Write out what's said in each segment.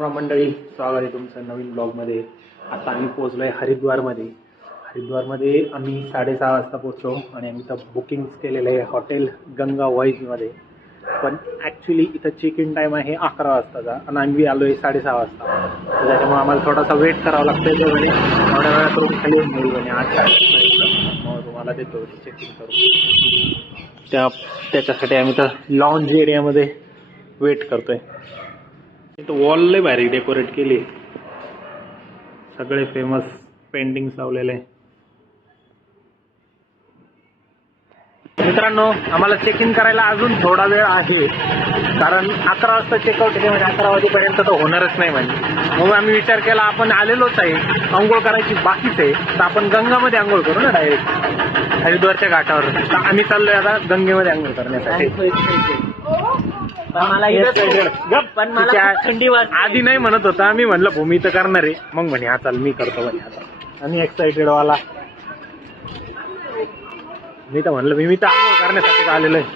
राम मंडळी, स्वागत आहे तुमचं नवीन ब्लॉगमध्ये. आता आम्ही पोहोचलो आहे हरिद्वारमध्ये. हरिद्वारमध्ये आम्ही 6:30 वाजता पोहोचलो आणि आम्ही इथं बुकिंग केलेलं आहे हॉटेल गंगा वाईजमध्ये. पण ॲक्च्युली इथं चेक इन टाईम आहे 11 वाजताचा आणि आम्ही आलो आहे 6:30 वाजता. तर त्याच्यामुळे आम्हाला थोडासा वेट करावा लागतो आहे. म्हणे थोड्या वेळात रूम खाली येऊन मिळेल म्हणे 8 वाजता. मग तुम्हाला देतो चेक इन करून. त्याच्यासाठी आम्ही तर लॉन्ज एरियामध्ये वेट करतोय. इथं वॉल लय भारी डेकोरेट केली, सगळे फेमस पेंटिंग्स लावलेले. मित्रांनो, आम्हाला चेक इन करायला अजून थोडा वेळ आहे, कारण 11 वाजता चेकआउट आहे. म्हणजे 11 वाजेपर्यंत तर होणारच नाही म्हणजे. मग आम्ही विचार केला आपण आलेलोच आहे, आंघोळ करायची बाकीच आहे, तर आपण गंगामध्ये आंघोळ करू ना डायरेक्ट हरिद्वारच्या घाटावर. तर आम्ही चाललोय आता गंगेमध्ये आंघोळ करण्यासाठी. पण मला थंडी वाजते. आधी नाही म्हणत होता, मी म्हणलं भूमी तर करणार आहे, मग म्हणे हा चाल मी करतो म्हणे आता. आणि एक्साइटेड वाला मी तर म्हणलं मी तर आंघोळ करण्यासाठी आलेलो आहे.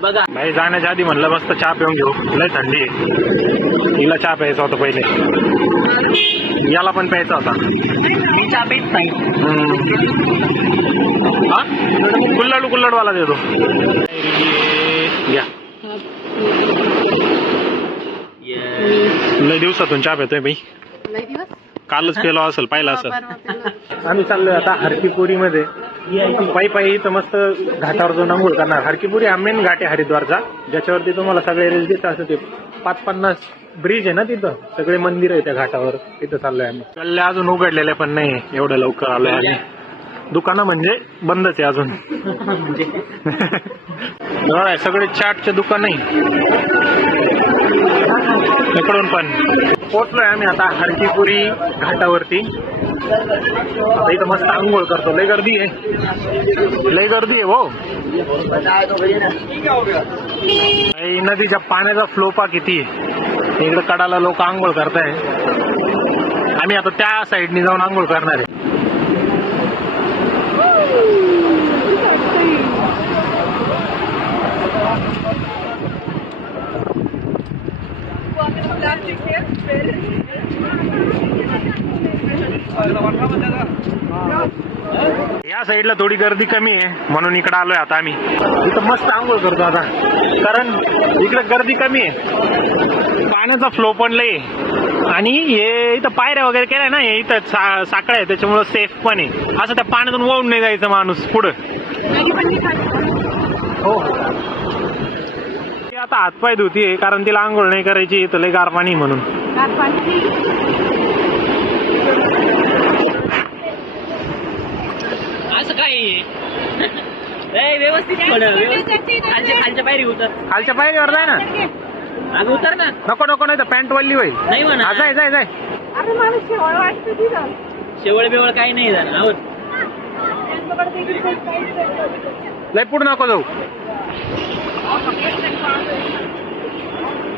बघा भाई जाण्याच्या आधी म्हणलं मस्त चहा पिऊन घेऊ, लय थंडी आहे. हिला चहा प्यायचा होता पहिले, याला पण प्यायचा होता. मी चहा पीत नाही. हा कुल्लाडू वाला देतो घ्या. लय दिवसातून चहा पितोय बाई, कालच पेलो असेल, पाहिलं असेल. आम्ही चाललोय आता हरकीपुरीमध्ये. पायी इथं मस्त घाटावर जाऊन आंघोळ करणार. हरकीपुरी हा मेन घाट आहे हरिद्वारचा, ज्याच्यावरती तुम्हाला सगळे रील्स दिसतात. असं ते 5-50 ब्रिज आहे ना तिथं, सगळे मंदिर आहे त्या घाटावर. तिथं चाललोय आम्ही. चालले अजून उघडलेले पण नाही, एवढं लवकर आलोय आम्ही. दुकानं म्हणजे बंदच आहे अजून. सगळे चाटचे दुकान आहे इकडून पण. पोहोचलोय आम्ही आता हरकीपुरी घाटावरती. इथं मस्त आंघोळ करतो. लय गर्दी आहे हो. नदीच्या पाण्याचा फ्लो पा किती आहे. इकडे कडाला लोक आंघोळ करताय. आम्ही आता त्या साईडनी जाऊन आंघोळ करणार आहे. या साईडला थोडी गर्दी कमी आहे म्हणून इकडे आलोय आता आम्ही. इथं मस्त आंघोळ करतो आता, कारण इकडे गर्दी कमी आहे, पाण्याचा फ्लो पण लय. आणि हे इथं पायऱ्या वगैरे केल्या ना, हे इथं साखळ्या आहे, त्याच्यामुळे सेफ पण आहे. असं त्या पाण्यातून वाहून नाही जायचं माणूस पुढं. हो आता हातपाय धुतीये, कारण तिला आंघोळ नाही करायची, इथं लय गार पाणी म्हणून. असं काय व्यवस्थित खालच्या पायरी उतर. खालच्या पायरीवर जाय ना. अगं उतर ना. नको नाही तर पॅन्ट वल्ली होईल. नाही म्हणा. जाय. शेवळ बिवळ काही नाही झालं. लय पुढे नको जाऊ.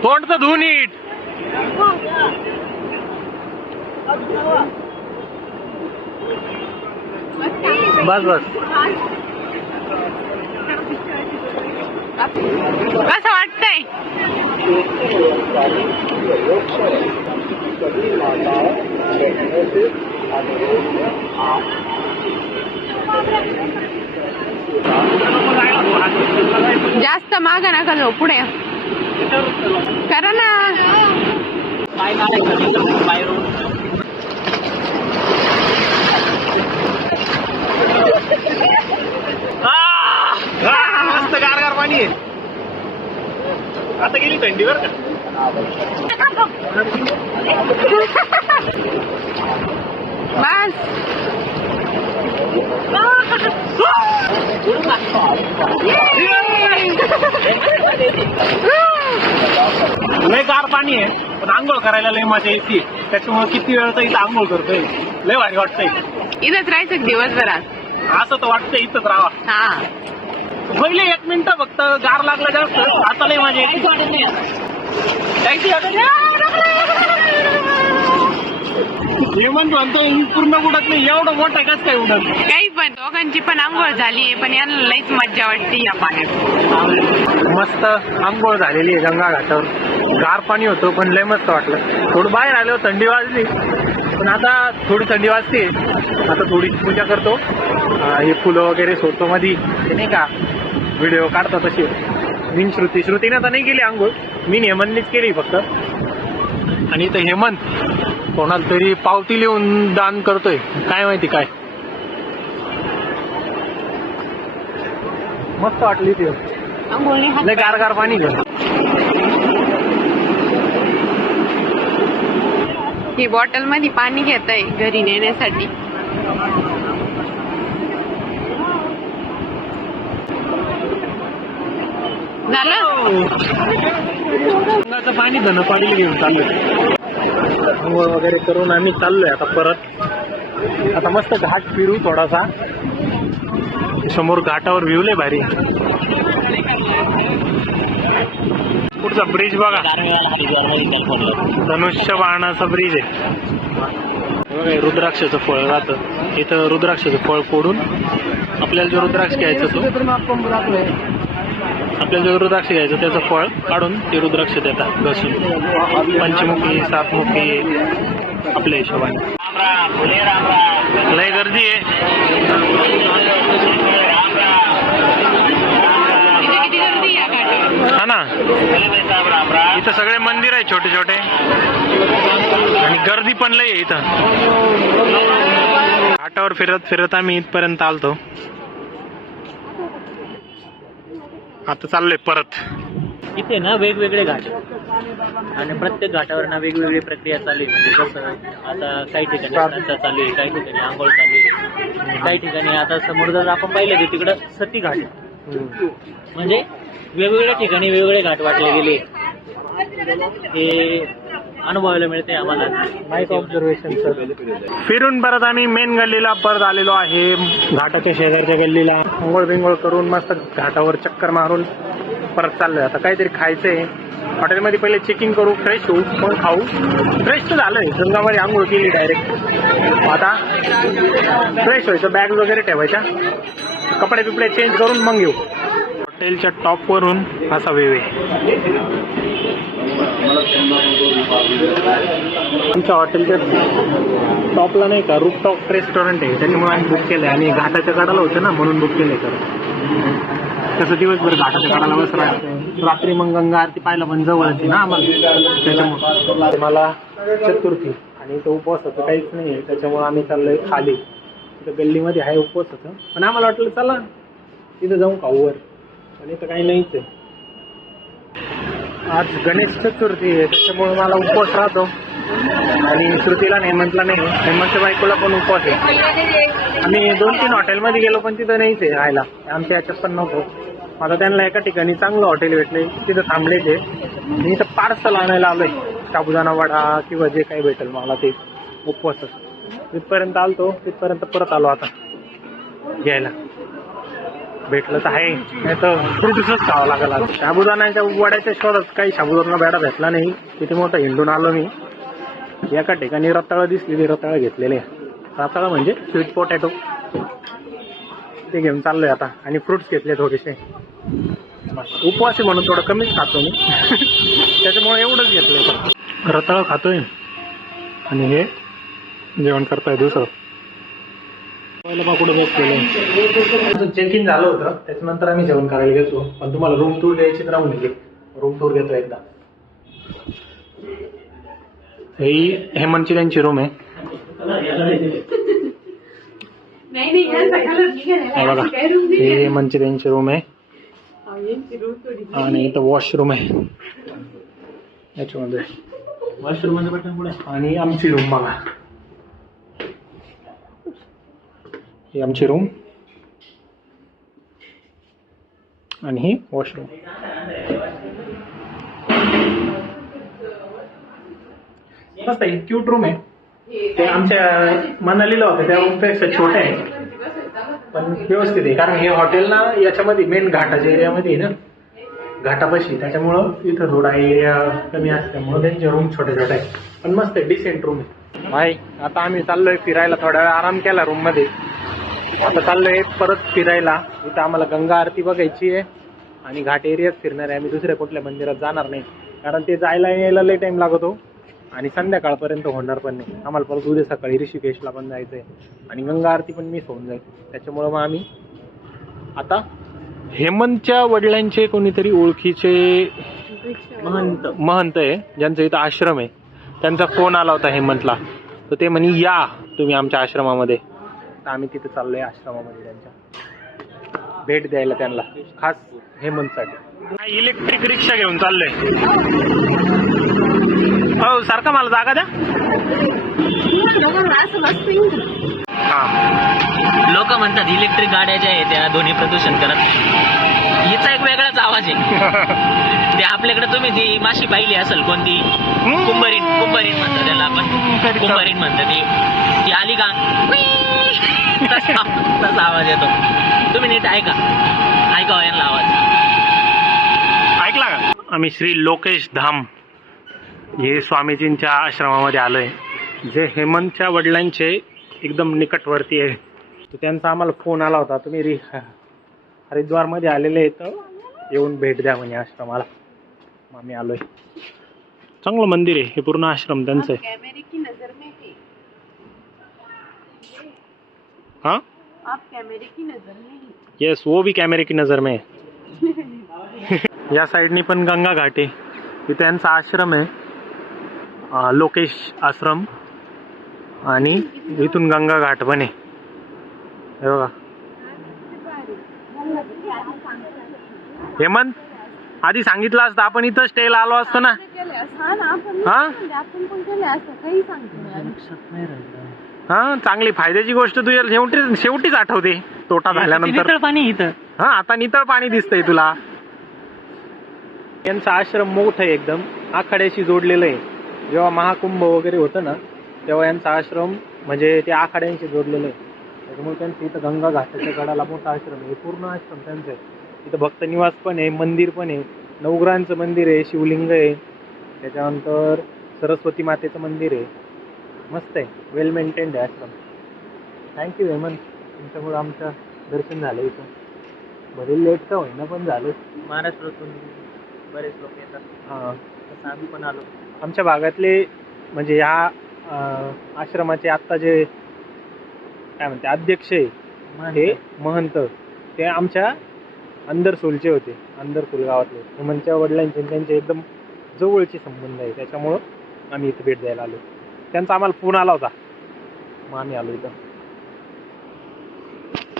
तोंड तर धुवून नीट. बस कसं वाटतंय? जास्त माग नका जाऊ, पुढे करा ना. मस्त गार पाणी आहे. आता गेली थंडी बर का. बस लय गार पाणी आहे, पण आंघोळ करायला लय मजा येते. त्याच्यामुळे किती वेळ तर इथं आंघोळ करतोय, लय भारी वाटतंय. इथंच राहायचं दिवसभरात. असं तर वाटतंय इथंच राहावा. हा पहिले 1 मिनिट फक्त गार लागला जास्त, आता लय मजा येते. हेमंत म्हणतो मी पूर्ण उडत नाही, एवढं मोठा कस काय उडत. काही पण दोघांची पण आंघोळ झाली पण यांना लईच मज्जा वाटते या पाण्यात. मस्त आंघोळ झालेली आहे गंगा घाटावर. गार पाणी होतं पण लय मस्त वाटलं. थोडं बाहेर आलो थंडी वाजली पण आता थोडी थंडी वाजते. आता थोडी पूजा करतो. हे फुलं वगैरे सोडतो मध्ये, ते नाही का व्हिडिओ काढतो तशी. मी श्रुतीने आता नाही केली आंघोळ, मी हेमंतनीच केली फक्त. आणि इथं हेमंत कोणाला तरी पावती लिहून दान करतोय, काय माहिती काय. मस्त वाटली ती आंघोळी लय गार गार पाणी घेऊन. ही बॉटल मध्ये पाणी घेत आहे घरी नेण्यासाठी. झालं गंगाचं पाणी धनपाडीला घेऊन चाललोय. आंघोळ वगैरे करून आम्ही चाललोय आता परत. आता मस्त घाट फिरू थोडासा. समोर घाटावर व्ह्यू लय भारी. पुढचा ब्रिज बघा, धनुष्य बाणाचा ब्रिज आहे बघा. रुद्राक्षाचं फळ राहतं इथं. रुद्राक्षाचं फळ फोडून आपल्याला जो रुद्राक्ष घ्यायचं आपल्याला जो रुद्राक्ष घ्यायचं त्याचं फळ काढून ते रुद्राक्ष देतात घसून. पंचमुखी सातमुखी आपल्या हिशोबाने. लय गर्दी आहे. किती गर्दी या घाटावर. हा ना, इथं सगळे मंदिर आहे छोटे छोटे आणि गर्दी पण लय आहे इथं. घाटावर फिरत फिरत आम्ही इथपर्यंत आलतो. आता चाललोय परत. इथे ना वेगवेगळे घाट आणि प्रत्येक घाटावर ना वेगवेगळी प्रक्रिया चालू आहे. म्हणजे कसं आता काही ठिकाणी स्नान चालू आहे, काही ठिकाणी आंघोळ चालू आहे, काही ठिकाणी आता समोर जर आपण पाहिलं की तिकडं सती घाट आहे. म्हणजे वेगवेगळ्या ठिकाणी वेगवेगळे घाट वाटले गेले. हे अनुभवायला मिळते आम्हाला. Night observation. फिरून परत आम्ही मेन गल्लीला परत आलेलो आहे. घाटाच्या शेजारच्या गल्लीला अंघोळ बिंघोळ करून मस्त घाटावर चक्कर मारून परत चाललोय. आता काहीतरी खायचंय हॉटेलमध्ये. पहिले चेकिंग करू, फ्रेश होऊ, पण खाऊ. फ्रेश तर झालंय, गंगामध्ये आंघोळ केली डायरेक्ट. आता फ्रेश व्हायचं, बॅग वगैरे ठेवायच्या, कपडे बिपडे चेंज करून मग येऊ. हॉटेलच्या टॉपवरून असा व्ह्यू आहे. आमच्या हॉटेलच्या टॉपला नाही का रूफटॉप रेस्टॉरंट आहे, त्याच्यामुळे आम्ही बुक केलंय. आणि घाटाच्या कडाला होतं ना म्हणून बुक केलंय. तसं दिवसभर घाटाच्या कडाला बसरा, रात्री मग गंगा आरती पाहायला पण जवळच ना आम्हाला. त्याच्यामुळे मला चतुर्थी आणि इथं उपवासाचं काहीच नाही आहे, त्याच्यामुळे आम्ही चाललोय खाली. इथं गल्लीमध्ये आहे उपवासाचं, पण आम्हाला वाटलं चला तिथं जाऊन खाऊवर, पण इथं काही नाहीच आहे. आज गणेश चतुर्थी आहे त्याच्यामुळे मला उपवास राहतो. आणि श्रुतीला हेमंतला नाही, हेमंतच्या बायकोला पण उपवास आहे. आम्ही 2-3 हॉटेलमध्ये गेलो पण तिथं नाहीच आहे राहायला, आमच्या याच्यात पण नव्हतो. आता त्यांना एका ठिकाणी चांगलं हॉटेल भेटले, तिथं थांबले ते. मी इथं पार्सल आणायला आलोय, साबुदाणा वडा किंवा जे काही भेटेल मला ते उपवासाचं. तिथपर्यंत आलतो, तिथपर्यंत परत आलो आता घ्यायला. भेटलं तर आहे, नाही तर फ्रुटच खावं लागेल. आज साबुदाण्याच्या वड्याच्या शोधात काही साबुदाणा बेडा भेटला नाही. किती मोठं हिंडून आलो मी. एका ठिकाणी रताळं दिसली, ते रताळं घेतलेले. रताळं म्हणजे स्वीट पोटॅटो, ते घेऊन चाललोय आता. आणि फ्रुट्स घेतले थोडेसे. उपवासी म्हणून थोडं कमीच खातो मी त्याच्यामुळे एवढंच घेतलंय. रताळं खातोय आणि हे जेवण करताय दुसरं. कुठे बसलेलं चेक इन झालं होतं, त्याच्यानंतर आम्ही जेवण करायला गेलो. पण तुम्हाला रूम टूर द्यायची तर राहून गेली. रूम टूर घेतो एकदा. ही हेमंतची त्यांची रूम आहे. बघा हे हेमंतची त्यांची रूम आहे. आणि इथं वॉशरूम आहे याच्यामध्ये. वॉशरूम आणि आमची रूम बघा. ही आमची रूम आणि ही वॉशरूम. मस्त आहे, क्यूट रूम आहे. ते आमच्या मनालीला होते त्या रूमपेक्षा छोटे आहे पण व्यवस्थित आहे. कारण हे हॉटेल ना याच्यामध्ये मेन घाटाच्या एरियामध्ये आहे ना, घाटापाशी, त्याच्यामुळं इथं थोडा एरिया कमी असल्यामुळं त्यांचे रूम छोटे छोटे आहे. पण मस्त आहे, डिसेंट रूम आहे. भाई आता आम्ही चाललोय फिरायला, थोडा वेळ आराम केला रूम मध्ये. आता चाललोय परत फिरायला. इथं आम्हाला गंगा आरती बघायची आहे आणि घाट एरियात फिरणार आहे. आम्ही दुसऱ्या कुठल्या मंदिरात जाणार नाही, कारण ते जायला यायला लई टाइम लागतो आणि संध्याकाळपर्यंत होणार पण नाही. आम्हाला परत उद्या सकाळी ऋषिकेशला पण जायचं आहे आणि गंगा आरती पण मिस होऊन जाईल. त्याच्यामुळं मग आम्ही आता हेमंतच्या वडिलांचे कोणीतरी ओळखीचे महंत आहे, ज्यांचं इथं आश्रम आहे, त्यांचा फोन आला होता हेमंतला. तर ते म्हणे या तुम्ही आमच्या आश्रमामध्ये. तर आम्ही तिथे चाललोय आश्रमामध्ये त्यांच्या भेट द्यायला त्यांना, खास हेमंतसाठी. इलेक्ट्रिक रिक्षा घेऊन चाललोय. हो सारखा मला जागा द्या. हा लोक म्हणतात इलेक्ट्रिक गाड्या ज्या आहेत त्या ध्वनी प्रदूषण करत नाही. हिचा एक वेगळाच आवाज आहे. ते आपल्याकडे तुम्ही ती माशी पाहिली असेल कोणती, कुंभारीन म्हणतात त्याला आपण, कुंभारीन म्हणतात ती आली का तसा आवाज येतो. तुम्ही नीट ऐका यांना आवाज ऐकला का? आम्ही श्री लोकेश धाम हे स्वामीजींच्या आश्रमामध्ये आलोय, जे हेमंतच्या वडिलांचे एकदम निकटवर्ती आहे. तर त्यांचा आम्हाला फोन आला होता, तुम्ही हरिद्वारमध्ये आलेले आहेत, येऊन भेट द्या म्हणे आश्रमाला. मग आम्ही आलोय. चांगलं मंदिर आहे हे, पूर्ण आश्रम त्यांचं आहे. कैमरे की नजर में है. हाँ आप कैमरे की नजर में है. येस, वो भी कॅमेरे की नजर में है. या साईडनी पण गंगा घाट आहे. तिथे त्यांचा आश्रम आहे, लोकेश आश्रम, आणि इथून गंगा घाट पण आहे. हे बघा. हेमंत आधी सांगितलं असतं आपण इथं स्टेला आलो असतो ना. हा हा, चांगली फायद्याची गोष्ट तुझ्या शेवटीच आठवते, तोटा झाल्यानंतर. पाणी इथं. हा, आता नितळ पाणी दिसतंय तुला. यांचा आश्रम मोठं आहे एकदम, आखाड्याशी जोडलेलं आहे. जेव्हा महाकुंभ वगैरे होतं ना, तेव्हा यांचा आश्रम म्हणजे ते आखाड्यांशी जोडलेलं आहे. त्याच्यामुळे त्यांचं इथं गंगा घाटाच्या कडाला मोठा आश्रम आहे. पूर्ण आश्रम त्यांचं आहे. इथं भक्त निवास पण आहे, मंदिर पण आहे, नवग्रहांचं मंदिर आहे, शिवलिंग आहे, त्याच्यानंतर सरस्वती मातेचं मंदिर आहे. मस्त आहे, वेल मेंटेन्ड आहे आश्रम. थँक्यू हेमंत, तुमच्यामुळे आमचं दर्शन झालं इथं. भले लेट तर होईना पण झालं. महाराष्ट्रातून बरेच लोक येतात. हां, तसं आम्ही पण आलो. आमच्या भागातले म्हणजे या आश्रमाचे आत्ता जे काय म्हणते अध्यक्ष आहे हे महंत, ते आमच्या अंदरसोलचे होते, अंदरसोल गावातले. हेमंतच्या वडिलांचे त्यांचे एकदम जवळचे संबंध आहे. त्याच्यामुळं आम्ही इथं भेट द्यायला आलो. त्यांचा आम्हाला फोन आला होता, मग आम्ही आलो इथं.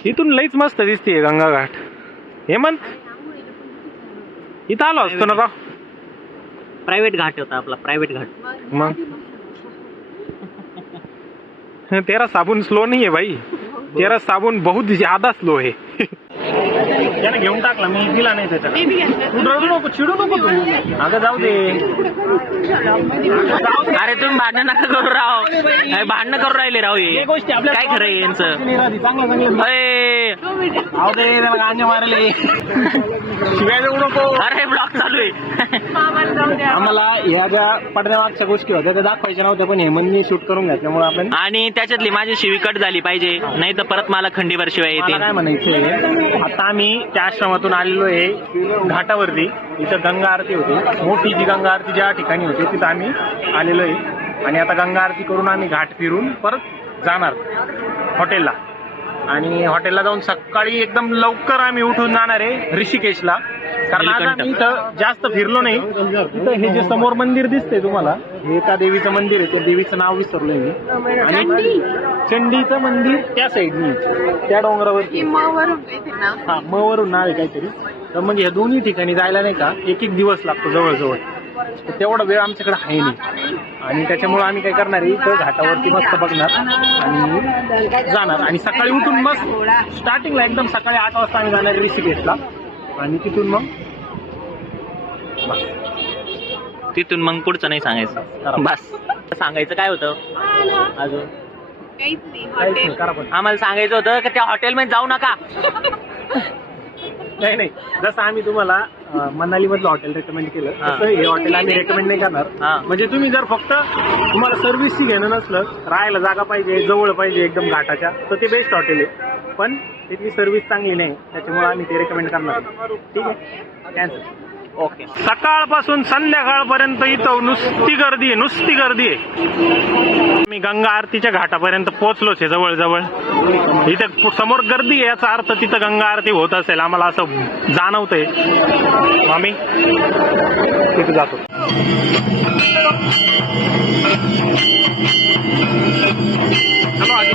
इथून लईच मस्त दिसते गंगा घाट. हेमंत इथं आलो असतो ना का? प्रायव्हेट घाट होता आपला, प्रायव्हेट घाट. मग तेरा साबुन स्लो नहीं है भाई, तेरा साबुन बहुत ज्यादा स्लो है. त्याने घेऊन टाकला, मी दिला नाही त्याच्याला. तू रडू नको, चिडू नको तू. अगं जाऊ दे. अरे तुम्ही भांडण नका करू राव, भांडणं करू राहिले राव. हे गोष्टी आपल्या काय खरं आहे यांचं? चांगलं अरे जाऊ दे, त्याला गांजे मारले. शिवाय देऊ नको. अरे ब्लॉक चालू आहे. आम्हाला ह्या ज्या पडद्यामागच्या गोष्टी होत्या त्या दाखवायच्या नव्हत्या, पण हेमंतनी शूट करून घेतल्यामुळे आपण. आणि त्याच्यातली माझी शिवी कट झाली पाहिजे, नाही तर परत मला खंडीवर शिवाय मला येते. काय म्हणायचंय, आता आम्ही त्या आश्रमातून आलेलो आहे घाटावरती. इथं गंगा आरती होती, मोठी जी गंगा आरती ज्या ठिकाणी होती तिथं आम्ही आलेलो आहे. आणि आता गंगा आरती करून आम्ही घाट फिरून परत जाणार हॉटेलला. आणि हॉटेलला जाऊन सकाळी एकदम लवकर आम्ही उठून जाणार आहे ऋषिकेशला. कारण आज आम्ही इथं जास्त फिरलो नाही. इथं हे जे समोर मंदिर दिसतंय तुम्हाला, हे एका देवीचं मंदिर आहे, त्या देवीचं नाव विसरलोय मी. आणि चंडीचं मंदिर त्या साईडनी, त्या डोंगरावरती. हा, म वरून नाव आहे काहीतरी. तर मग या दोन्ही ठिकाणी जायला नाही का एक दिवस लागतो जवळजवळ. तेवढा वेळ आमच्याकडे आहे नाही. आणि त्याच्यामुळे आम्ही काय करणार आहे, इथं घाटावरती मस्त बघणार आणि जाणार. आणि सकाळी उठून मस्त स्टार्टिंगला एकदम सकाळी 8 वाजता आम्ही जाणार ऋषिकेशला. आणि तिथून मग पुढचं नाही सांगायचं, बस. सांगायचं काय होतं अजून? काहीच नाही. करा पण. आम्हाला सांगायचं होतं की त्या हॉटेलमध्ये जाऊ नका. नाही नाही, जसं आम्ही तुम्हाला मनालीमधलं हॉटेल रेकमेंड केलं हा. तसं हे हॉटेल आम्ही रेकमेंड नाही हा. करणार. म्हणजे तुम्ही जर फक्त तुम्हाला सर्व्हिसची घेणं नसलं, राहायला जागा पाहिजे, जवळ पाहिजे एकदम घाटाच्या, तर ते बेस्ट हॉटेल आहे. पण तिथली सर्व्हिस चांगली नाही, त्याच्यामुळे आम्ही ते रेकमेंड करणार नाही. ठीक आहे, कॅन्सल. ओके. सकाळपासून संध्याकाळपर्यंत इथं नुसती गर्दी आहे, नुसती गर्दी आहे. मी गंगा आरतीच्या घाटापर्यंत पोहोचलोच आहे जवळजवळ. इथं समोर गर्दी आहे, याचा अर्थ तिथं गंगा आरती होत असेल, आम्हाला असं जाणवतंय. आम्ही तिथे जातो. चलो आगे.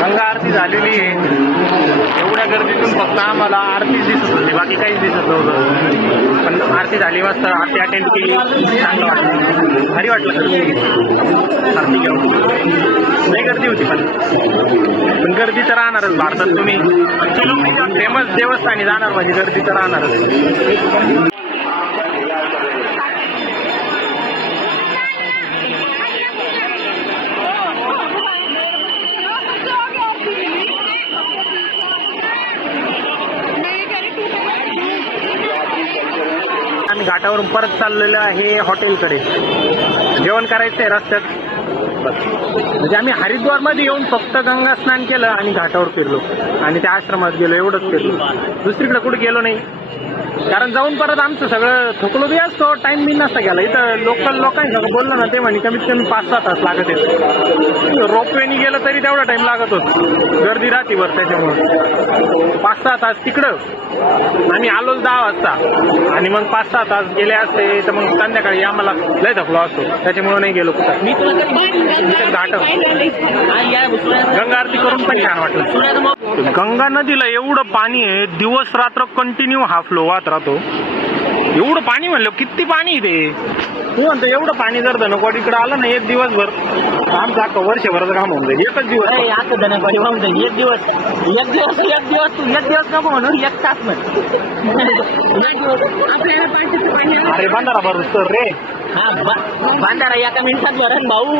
गंगा आरती झालेली आहे. एवढ्या गर्दीतून फक्त आम्हाला आरतीच दिसत होती, बाकी काहीच दिसत नव्हतं. पण आरती झाली, मस्त आरती अटेंड केली, चांगलं वाटलं, भारी वाटलं. आरती घेऊन लई गर्दी होती, पण गर्दी तर राहणारच. भारतात तुम्ही फेमस देवस्थानी जाणार म्हणजे गर्दी तर राहणारच. आम्ही घाटावरून परत चाललेलो आहे हॉटेलकडे. जेवण करायचं आहे रस्त्यात. म्हणजे आम्ही हरिद्वारमध्ये येऊन फक्त गंगा स्नान केलं आणि घाटावर फिरलो आणि त्या आश्रमात गेलो, एवढंच फिरलो. दुसरीकडे कुठे गेलो नाही, कारण जाऊन परत आमचं सगळं थकलो बी असतो, टाइम बी नसता गेला. इथं लोकल लोकांसंग बोललो ना, ते म्हणे कमीत कमी 5-6 तास लागत आहे. रोपवेनी गेलं तरी तेवढा टाइम लागत होत, गर्दी राहते वर, त्याच्यामुळे 5-6 तास तिकडं. आम्ही आलोच 10 वाजता आणि मग 5-6 तास गेले असते तर मग संध्याकाळी आम्हाला लय थकलो असतो, त्याच्यामुळे नाही गेलो कुठं. मी तुला घाट गंगा आरती करून पण छान वाटलं. गंगा नदीला एवढं पाणी आहे, दिवस रात्र कंटिन्यू हा फ्लो वाहत राहतो. एवढं पाणी म्हणलं, किती पाणी ते. तू म्हणतो एवढं पाणी जर धनकवाड इकडे आलं ना एक दिवसभर, आमचं अख्खं वर्षभराचं काम होऊन जाईल. एकच दिवस असं धनकवाडी वाहून जाईल. एक दिवस तू एक दिवस नको म्हणून 1 तास म्हण. आपल्याला अरे बांधारा भरू तर रे. हा बांधारा एका मिनिटात भरण भाऊ.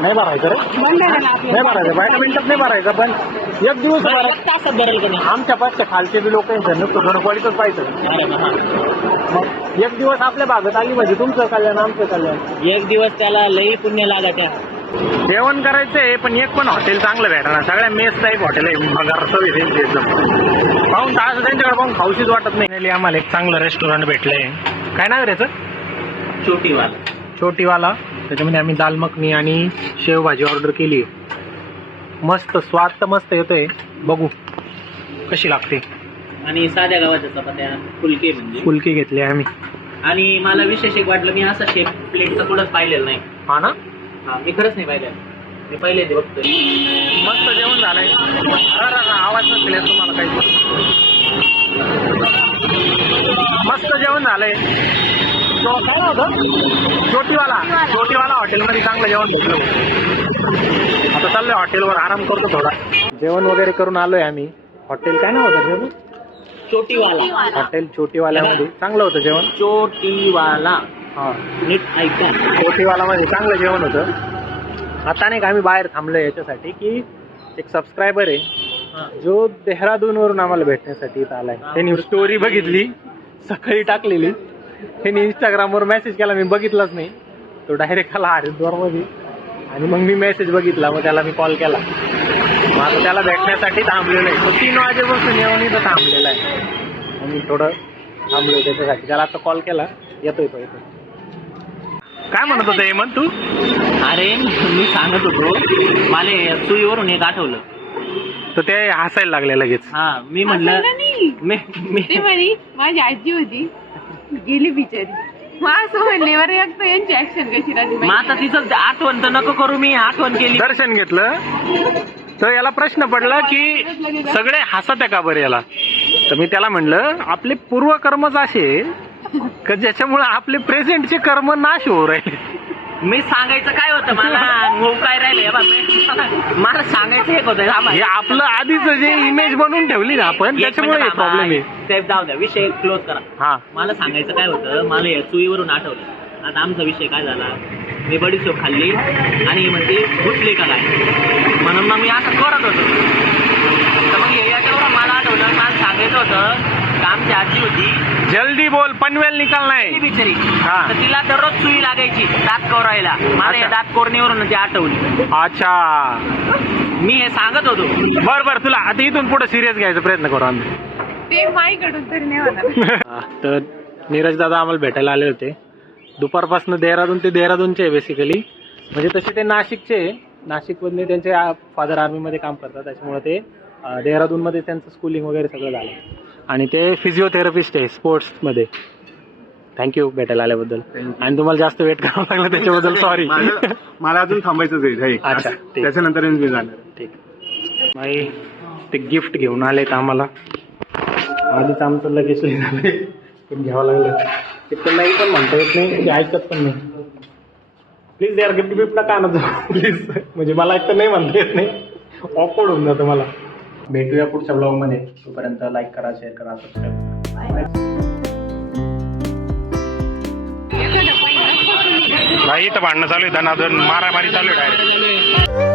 नाही भरायचं रे, नाही भरायचं, 5 मिनिटात नाही भरायचं, पण एक दिवस भरायचं. 1 तासात भरेल का नाही? आमच्या पाचच्या खालचे बी लोक नुसतं धनकवाडीतच पाहिजे. मग एक दिवस आपल्या भागात आली म्हणजे तुमचं कल्याण, आमचं कल्याण. 1 दिवस त्याला लई पुण्य लागत. जेवण करायचंय, पण एक पण हॉटेल चांगलं भेटणार. सगळ्या मेस टाईप हॉटेल आहे, पगार सर्विस एकदम. पाहून तास त्यांच्याकडे पाहून खाऊशीच वाटत नाही. आम्हाला एक चांगलं रेस्टॉरंट भेटलंय. काय नाव आहे त्याचं? छोटीवाला. त्याच्यामध्ये आम्ही दाल मखनी आणि शेवभाजी ऑर्डर केली. मस्त स्वाद तर मस्त येतोय, बघू कशी लागते. आणि साध्या गावाच्या चपात्या, फुलके म्हणजे फुलके घेतले आम्ही. आणि मला विशेष एक वाटलं, मी असा शेप प्लेटचा कुठंच पाहिलेलं नाही. हा ना, हा मी खरंच नाही पाहिलं, मी पहिले ते बघतोय. मस्त जेवण झालंय. आवाज नसेल तुम्हाला काही. मस्त जेवण झालंय. काय होतं? छोटीवाला हॉटेलमध्ये चांगलं जेवण भेटलं. आता चाललोय हॉटेलवर, आराम करतो थोडा. जेवण वगैरे करून आलोय आम्ही. हॉटेल काय नाव होतं जेवण? छोटीवाला हॉटेल छोटीवाल्यामध्ये चांगलं होतं जेवण. छोटीवाला, हा नीट ऐका. छोटीवालामध्ये चांगलं जेवण होतं. आता नाही का आम्ही बाहेर थांबलोय याच्यासाठी की एक सबस्क्रायबर आहे, जो देहरादूनवरून आम्हाला भेटण्यासाठी इथं आलाय. त्यांनी स्टोरी बघितली सकाळी टाकलेली, त्यांनी इंस्टाग्रामवर मेसेज केला, मी बघितलाच नाही. तो डायरेक्ट आला हरिद्वारमध्ये आणि मग मी मेसेज बघितला, मग त्याला मी कॉल केला. मग आता त्याला भेटण्यासाठी थांबलेलो आहे. तो 3 वाजेपासून येऊन इथं थांबलेला आहे आणि थोडं थांबलोय त्याच्यासाठी. त्याला आता कॉल केला, येतोय तो येतोय. काय म्हणत होता हेमंत तू? अरे मी सांगत होतो मला सुईवरून एक आठवलं, तर ते हसायला लागले लगेच. हा मी म्हणलं असं नाही. मी ते म्हणे माझी आजी होती गेली बिचारी. मग असं म्हणल्यावर एक तर यांची ऍक्शन कशी राहते मग आता तिचं आठवण तर नको करू, मी आठवण केली. दर्शन घेतलं तर याला प्रश्न पडला की सगळे हसत आहे का बरं याला. तर मी त्याला म्हणलं आपले पूर्वकर्मच असे का ज्याच्यामुळे आपले प्रेझेंटचे कर्म नाश होऊ राहिले. मी सांगायचं काय होतं मला मग काय राहिले मला सांगायचं एक होतं हे आपलं आधीच जे इमेज बनवून ठेवली ना आपण, त्याच्यामुळे प्रॉब्लेम आहे. साहेब जाऊ द्या, विषय क्लोज करा. हा मला सांगायचं काय होतं, मला या चुईवरून आठवलं. आता आमचा विषय काय झाला, मी बडीशोप खाल्ली आणि म्हणते घुटले का काय, म्हणून मग मी असं करत होतो. तर मग याच्यावर मला आठवलं, मला सांगायचं होतं का आमची आजी होती जल्दी बोल, पनवेल निकाल ती नाही. बिचारी, हा. तर तिला दररोज सुई लागायची दात कोरायला. मला या दात कोरणीवरून ती आठवली. अच्छा मी हे सांगत होतो. बर बर, तुला आता इथून पुढे सिरियस घ्यायचा प्रयत्न करू आम्ही. ते माईकडून तरी नाही होणार. तर नीरज दादा आम्हाला भेटायला आले होते दुपारपासून. देहरादून ते देहरादूनचे आहे बेसिकली. म्हणजे तसे ते नाशिकचे, नाशिकमधले त्यांचे फादर आर्मीमध्ये काम करतात, त्याच्यामुळे ते देहरादूनमध्ये त्यांचं स्कूलिंग वगैरे सगळं झालं. आणि ते फिजिओथेरपिस्ट आहे स्पोर्ट्समध्ये. थँक्यू भेटायला आल्याबद्दल. आणि तुम्हाला जास्त वेट करावं लागलं त्याच्याबद्दल सॉरी. मला अजून थांबायचंच आहे. अच्छा, ठीक. त्याच्यानंतर मी जाणार. ठीक. भाई ते गिफ्ट घेऊन आलेत आम्हाला. आधीच आमचं लगेच झालंय पण घ्यावं लागलं. ते पण नाही पण म्हणता येत नाही, ते ऐकत पण नाही. प्लीज यार गिफ्ट बिफ्ट नका आणत जाऊ प्लीज. म्हणजे मला एक तर नाही म्हणता येत नाही, ऑकवर्ड होऊन जातं मला. भेटूया पुढच्या ब्लॉगमध्ये. तोपर्यंत लाईक करा, शेअर करा, सबस्क्राईब. भाई इथं भांडणं चालू आहे, धनाधन मारामारी चालू आहे डायरेक्ट.